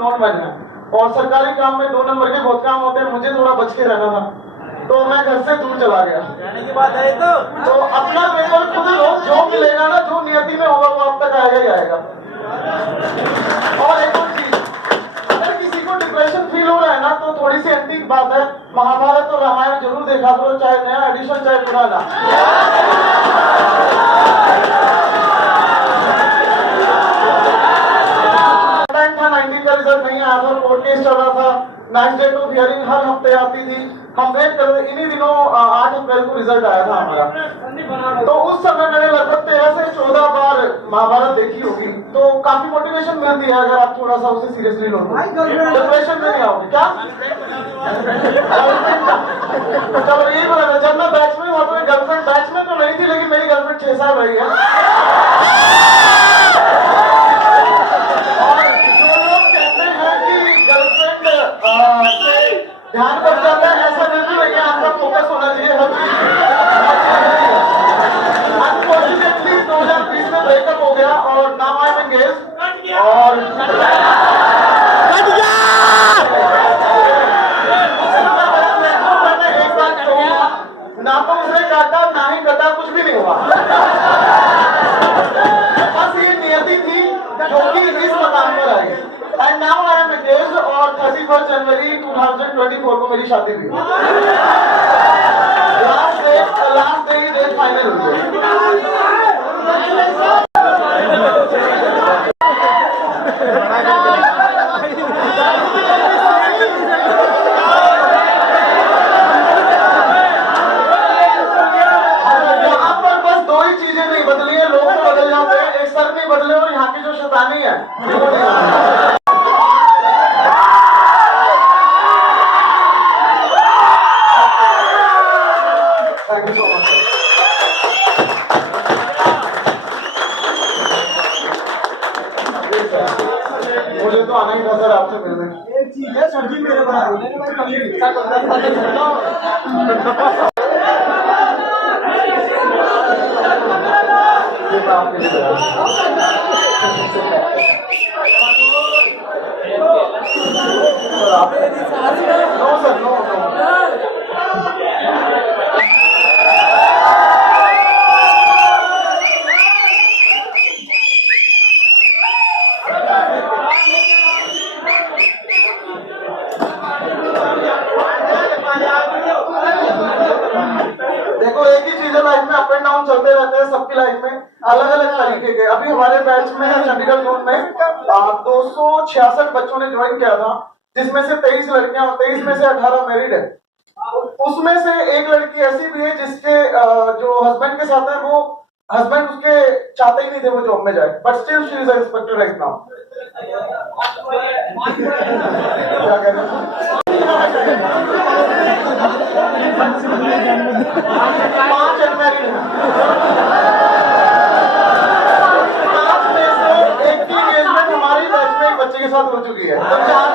Non है और सरकारी काम में 2 नंबर के बहुत काम होते हैं, मुझे थोड़ा बच के रहना था तो मैं घर से दूर चला गया। जाने की बात है तो अपना पेपर खुद लो, जो मिलेगा ना, जो नियति में होगा वो आप तक आएगा ही आएगा। और एक और चीज, अगर किसी को डिप्रेशन फील हो रहा है ना तो थोड़ी सी एंटीक बात है, महाभारत और रामायण जरूर देखा करो, चाहे नया एडिशन चाहे पुराना। टाइम था 19 का रिजल्ट नहीं आया था, कोर्ट केस चल रहा था, नेक्स्ट डेट ऑफ हियरिंग हर हफ्ते आती थी, हम वेट कर रहे। इन्हीं दिनों 8 अप्रैल को रिजल्ट आया था हमारा। तो उस समय मैंने लगभग 13 से 14 बार महाभारत देखी होगी, तो काफी मोटिवेशन मिलती है अगर आप थोड़ा सा उसे सीरियसली लो तो। डिप्रेशन में नहीं आओगे क्या? चलो यही बोला, जब मैं बैच में हुआ तो गर्लफ्रेंड बैच में तो नहीं थी, लेकिन मेरी गर्लफ्रेंड 6 साल रही है। और जो लोग कहते हैं कि गर्लफ्रेंड से ध्यान कर जाता है, ऐसा बिल्कुल नहीं है, आपका फोकस होना चाहिए हर चीज। अनफॉर्चुनेटली 2020 में ब्रेकअप हो गया और नाउ आई एम एंगेज्ड। और मैंने एक बात कहूंगा, ना तो उसे काटा ना ही कटा, कुछ भी नहीं हुआ। बस ये नियति थी जो कि इस मकाम पर आई। And now I am engaged और 31 जनवरी 2024 को मेरी शादी हुई। लास्ट डे फाइनल हुई। यहाँ पर बस 2 ही चीजें नहीं बदली है, लोग तो बदल जाते हैं, एक सर नहीं बदले और यहाँ की जो शैतानी है वो नहीं। Thank you so much. मुझे तो आना ही था सर आपसे मिलने। एक चीज है सर जी, मेरे बराबर आपके लिए नो सर, नो नो। देखो एक ही चीज है लाइफ में, अप एंड डाउन चलते रहते हैं सबकी लाइफ में, अलग अलग तरीके के। अभी हमारे बैच में चंडीगढ़ जोन में 266 बच्चों ने ज्वाइन किया था, जिसमें से 23 लड़कियां और 23 में से 18 मैरिड है। उसमें से एक लड़की ऐसी भी है जिसके जो हस्बैंड के साथ है, वो हस्बैंड उसके चाहते ही नहीं थे वो जॉब में जाए, but still she is inspector right now. क्या कह रहे हैं? 5 अनमैरिड हैं। 5 में से एक की एंगेजमेंट हमारी बैच में एक बच्चे के साथ हो चुकी है। तो 4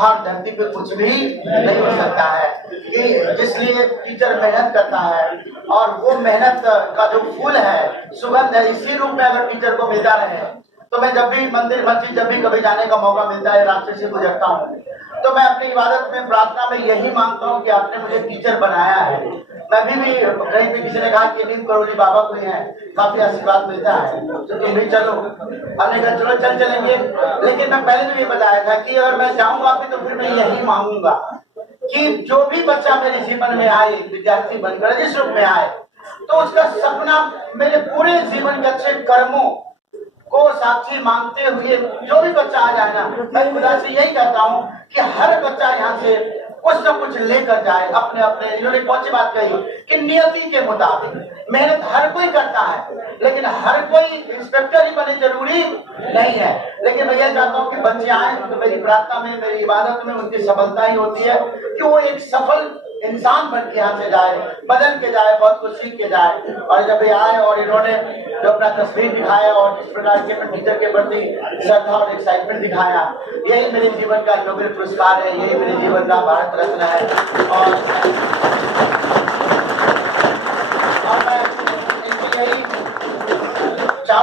हर धरती पे कुछ भी नहीं हो सकता है कि जिसलिए टीचर मेहनत करता है और वो मेहनत का जो फूल है, सुगंध है, इसी रूप में अगर टीचर को मिलता रहे तो मैं जब भी मंदिर मस्जिद जब भी कभी जाने का मौका मिलता है, रास्ते से गुजरता हूँ, तो मैं अपनी इबादत में प्रार्थना में यही मांगता हूँ कि आपने मुझे टीचर बनाया है। मैं भी कहीं भी किसी ने कहा कि नीम करोड़ी बाबा कोई है, काफी आशीर्वाद मिलता है, तो तुम भी चलो। हमने कहा चलो चल चलेंगे, लेकिन मैं पहले तो ये बताया था कि अगर मैं जाऊंगा भी तो फिर मैं यही मांगूंगा कि जो भी बच्चा मेरे जीवन में आए, विद्यार्थी बनकर जिस रूप में आए, तो उसका सपना मेरे पूरे जीवन के अच्छे कर्मों को साक्षी मांगते हुए जो भी बच्चा आ जाए ना, मैं खुदा से यही कहता हूँ कि हर बच्चा यहाँ से कुछ न कुछ लेकर जाए अपने अपने। इन्होंने कौन सी बात कही कि नियति के मुताबिक मेहनत हर कोई करता है, लेकिन हर कोई इंस्पेक्टर ही बने जरूरी नहीं है। लेकिन मैं यह चाहता हूँ कि बच्चे आए तो मेरी प्रार्थना में, मेरी इबादत में उनकी सफलता ही होती है कि वो एक सफल इंसान बन के यहाँ से जाए, बदल के जाए, बहुत कुछ सीख के जाए। और जब ये आए और इन्होंने जो अपना तस्वीर दिखाया और जिस प्रकार के अपने टीचर के प्रति श्रद्धा और एक्साइटमेंट दिखाया, यही मेरे जीवन का नोबेल पुरस्कार है, यही मेरे जीवन का भारत रत्न है। और मैं इनको यही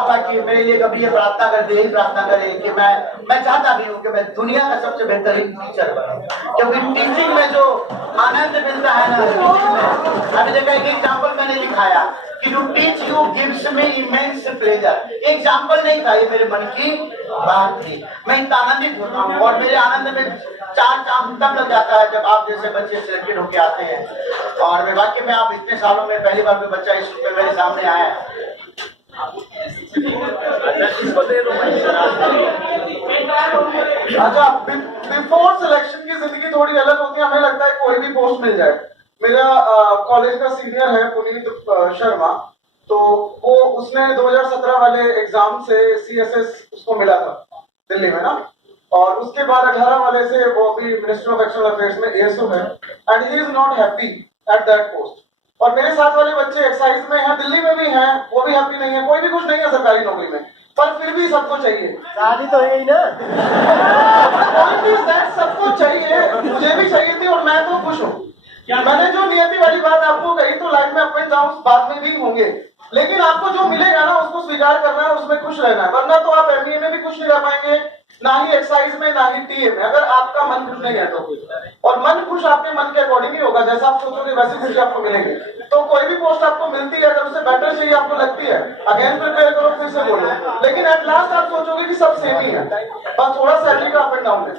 पापा कि मेरे लिए कभी ये प्रार्थना कर दे, यही प्रार्थना करे कि मैं चाहता भी हूँ कि मैं दुनिया का सबसे बेहतरीन टीचर बनूं, क्योंकि टीचिंग में जो आनंद मिलता है ना, टीचिंग में अभी देखा एक एग्जाम्पल मैंने दिखाया कि to teach you gives me immense pleasure. Example नहीं था, ये मेरे मन की बात थी। मैं इतना आनंदित होता हूँ और मेरे आनंद में चार चांद तब लग जाता है जब आप जैसे बच्चे सिलेक्टेड होके आते हैं। और मैं वाकई में आप इतने सालों में पहली बार कोई बच्चा इस रूप में मेरे सामने आया है। अच्छा, बिफोर सिलेक्शन की जिंदगी थोड़ी अलग होती है। हमें लगता है कोई भी पोस्ट मिल जाए। मेरा कॉलेज का सीनियर है पुनीत शर्मा, तो वो उसने 2017 वाले एग्जाम से सीएसएस उसको मिला था दिल्ली में ना, और उसके बाद 18 वाले से वो अभी मिनिस्टर ऑफ एक्सटर्नल अफेयर्स में एएसओ है, and he is not happy at that post. और मेरे साथ वाले बच्चे एक्साइज में हैं, दिल्ली में भी हैं, वो भी हैप्पी नहीं है, कोई भी खुश नहीं है सरकारी नौकरी में, पर फिर भी सबको चाहिए। शादी तो है ही ना। सबको चाहिए, मुझे भी चाहिए थी और मैं तो खुश हूँ। मैंने जो नियति वाली बात आपको कही, तो लाइफ में अप एंड डाउन बाद में भी होंगे, लेकिन आपको जो मिलेगा ना उसको स्वीकार करना है, उसमें खुश रहना है, वरना तो आप एमबीए में भी खुश नहीं रह पाएंगे, ना ही एक्साइज में, ना ही टीए में, अगर आपका मन खुश नहीं है तो। और मन खुश आपके मन के अकॉर्डिंग ही होगा, जैसा आप सोचोगे वैसी खुशी आपको मिलेगी। तो कोई भी पोस्ट आपको मिलती है, अगर उससे बेटर चाहिए आपको लगती है, अगेन प्रिपेयर करो, फिर से बोलो, लेकिन एट लास्ट आप सोचोगे कि सब सेम ही है, बस थोड़ा सैलरी का अप एंड डाउन है।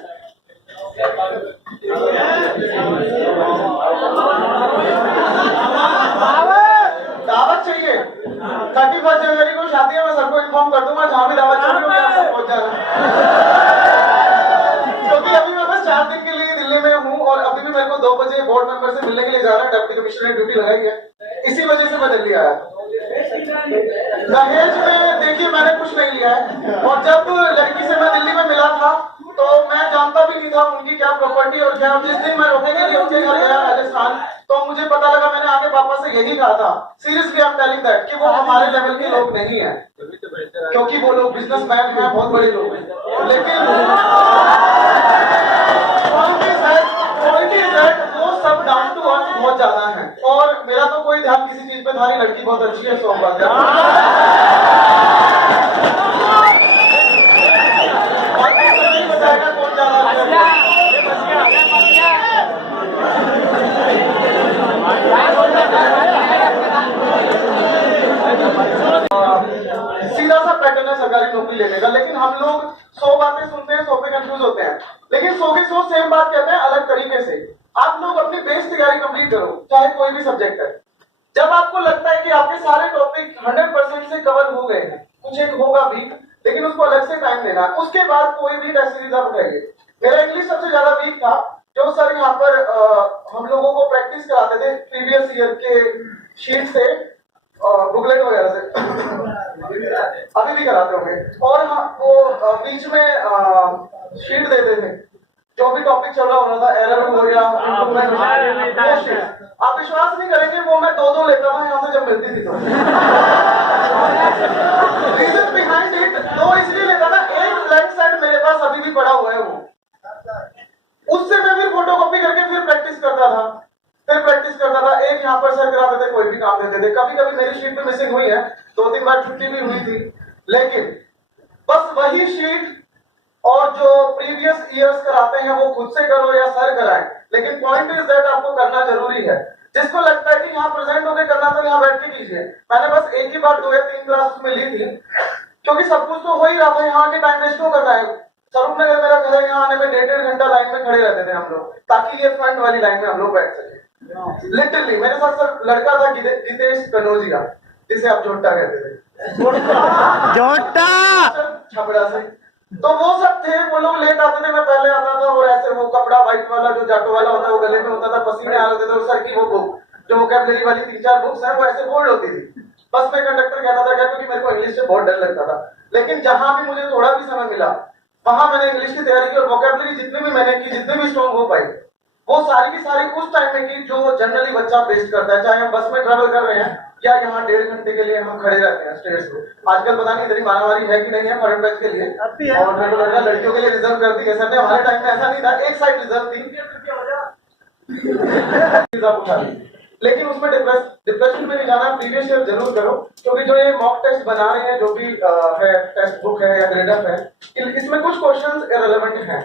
दावत चाहिए 31 जनवरी को शादी है, मैं सबको इन्फॉर्म कर दूंगा, जहां भी दावत चल रही होगी आप सब पहुंच जाना। क्योंकि अभी मैं बस 4 दिन के लिए दिल्ली में हूँ और अभी भी मेरे को 2 बजे बोर्ड मेंबर से मिलने के लिए जाना है, डिप्टी कमिश्नर ने ड्यूटी लगाई है, इसी वजह से मैं दिल्ली आया। दहेज में देखिए मैंने कुछ नहीं लिया है, और जब लड़की से मैं दिल्ली में मिला था तो मैं जानता भी नहीं था उनकी क्या प्रॉपर्टी और क्या। जिस दिन मैं रोके के लिए उनके घर गया राजस्थान, तो मुझे पता लगा, मैंने आके पापा से यही कहा था, seriously I am telling that, कि वो हमारे लेवल के लोग नहीं है, क्योंकि वो लोग बिजनेसमैन हैं, बहुत बड़े लोग हैं, लेकिन वो सब डाउन टू अर्थ बहुत ज्यादा है। और मेरा तो कोई ध्यान किसी चीज पे था नहीं, लड़की बहुत अच्छी है, सो बात बताएगा कौन ज्यादा सीधा सा पैटर्न है सरकारी नौकरी लेने का। लेकिन हम लोग 100 बातें सुनते हैं, 100 पे कंफ्यूज होते हैं, लेकिन 100 के 100 सेम बात कहते हैं अलग तरीके से। आप लोग अपनी बेस तैयारी कंप्लीट करो, चाहे कोई भी सब्जेक्ट है। जब आपको लगता है कि आपके सारे टॉपिक 100% से कवर हो गए हैं, कुछ एक होगा भी, लेकिन उसको अलग से टाइम देना, उसके बाद कोई भी टेस्ट सीरीज आप उठाइए। मेरा इंग्लिश सबसे ज्यादा वीक था, जो सर यहाँ पर हम लोगों को प्रैक्टिस कराते थे प्रीवियस ईयर के शीट से, बुकलेट वगैरह से, अभी भी कराते होंगे, और वो बीच में शीट देते थे, जो भी टॉपिक चल रहा होता था, एरर हो या इम्प्रूवमेंट हो, वो शीट आप विश्वास नहीं करेंगे, वो मैं 2-2 लेता था यहाँ से जब मिलती थी। तो रीजन बिहाइंड इट, 2 इसलिए लेता था, एक ब्लैंक सेट मेरे पास अभी भी पड़ा हुआ है, वो उससे मैं फिर फोटोकॉपी करके फिर प्रैक्टिस करता था, एक यहाँ पर सर कराते थे, कोई भी काम देते थे। कभी कभी मेरी शीट पे मिसिंग हुई है, 2-3 बार छुट्टी भी हुई थी, लेकिन बस वही शीट और जो प्रीवियस ईयर्स कराते हैं वो खुद से करो या सर कराएं, लेकिन पॉइंट इज दैट आपको करना जरूरी है। जिसको लगता है कि यहाँ प्रेजेंट होकर करना, तो यहाँ बैठ के कीजिए। मैंने बस एक ही बार 2 या 3 क्लास में ली थी, क्योंकि सब कुछ तो हो ही रहा था, यहाँ के टाइम वेस्ट क्यों करना है। स्वरूप नगर मेरा घर है, यहाँ आने में 1.5 घंटा लाइन में खड़े रहते थे हम लोग, ताकि ये फ्रंट वाली लाइन में हम लोग बैठ सके। लिटरली मेरे साथ सर लड़का था जितेश कनौजिया, जिसे आप जोटा कहते थे, जोटा छपड़ा से, तो वो सब थे, वो लोग लेट आते थे, मैं पहले आता था, और ऐसे वो कपड़ा व्हाइट वाला जो जाटो वाला होता है वो गले में होता था, पसीने आ रहे थे, सर की वो बुक जो वोकैबुलरी वाली 3-4 बुक्स हैं वो ऐसे बोल्ड होती थी। बस में कंडक्टर कहता था क्या, क्योंकि मेरे को इंग्लिश से बहुत डर लगता था, लेकिन जहां भी मुझे थोड़ा भी समय मिला वहां मैंने इंग्लिश की तैयारी की, और वोकैबुलरी जितनी भी मैंने की, जितनी भी स्ट्रॉन्ग हो पाई, वो सारी की सारी उस टाइम में की जो जनरली बच्चा वेस्ट करता है, चाहे हम बस में ट्रेवल कर रहे हैं या यहाँ 1.5 घंटे के लिए हम खड़े रहते हैं स्टेज पे। आजकल पता नहीं इतनी मारामारी है कि नहीं है फॉरेन बैच के लिए, और रेगुलर लड़कियों के लिए रिजर्व कर दी है सर ने, हमारे टाइम में ऐसा नहीं था, एक साइड रिजर्व थी। लेकिन उसमें डिप्रेशन में नहीं जाना, प्रीवियस ईयर जरूर करो, क्योंकि जो ये मॉक टेस्ट बना रहे हैं, जो भी है टेक्स्ट बुक है या ग्रेडअप है, इसमें कुछ क्वेश्चंस इरेलेवेंट हैं,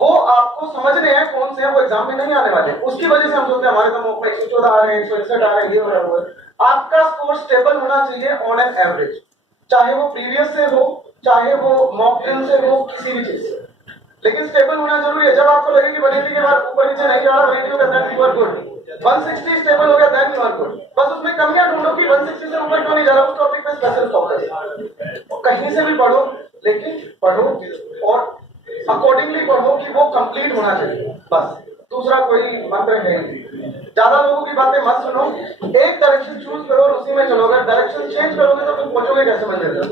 वो आपको समझने हैं कौन से हैं, वो एग्जाम में नहीं आने वाले। उसकी वजह से हम सोचते हैं हमारे तो मॉक में 114 आ रहे हैं, 161 आ रहे हैं, ये हो रहा है। आपका स्कोर स्टेबल होना चाहिए ऑन एन एवरेज, चाहे वो प्रीवियस से हो, चाहे वो मॉक ड्रिल से हो, किसी भी चीज से, लेकिन स्टेबल होना जरूरी है। जब आपको लगे कि 180 के बाद ऊपर नीचे नहीं जा रहा, रेडियो का that you are good, 160 stable हो गया, दैट यू आर गुड। बस उसमें कमियां ढूंढो कि 160 से ऊपर क्यों नहीं जा रहा, उस टॉपिक पे स्पेशल फोकस। कहीं से भी पढ़ो, लेकिन पढ़ो और अकॉर्डिंगली पढ़ो कि वो कंप्लीट होना चाहिए, बस। दूसरा कोई मंत्र है नहीं। ज्यादा लोगों की बातें मत सुनो, एक डायरेक्शन चूज करो और उसी में चलोगे। डायरेक्शन चेंज करोगे तो तुम पहुंचोगे कैसे मंजिल तक?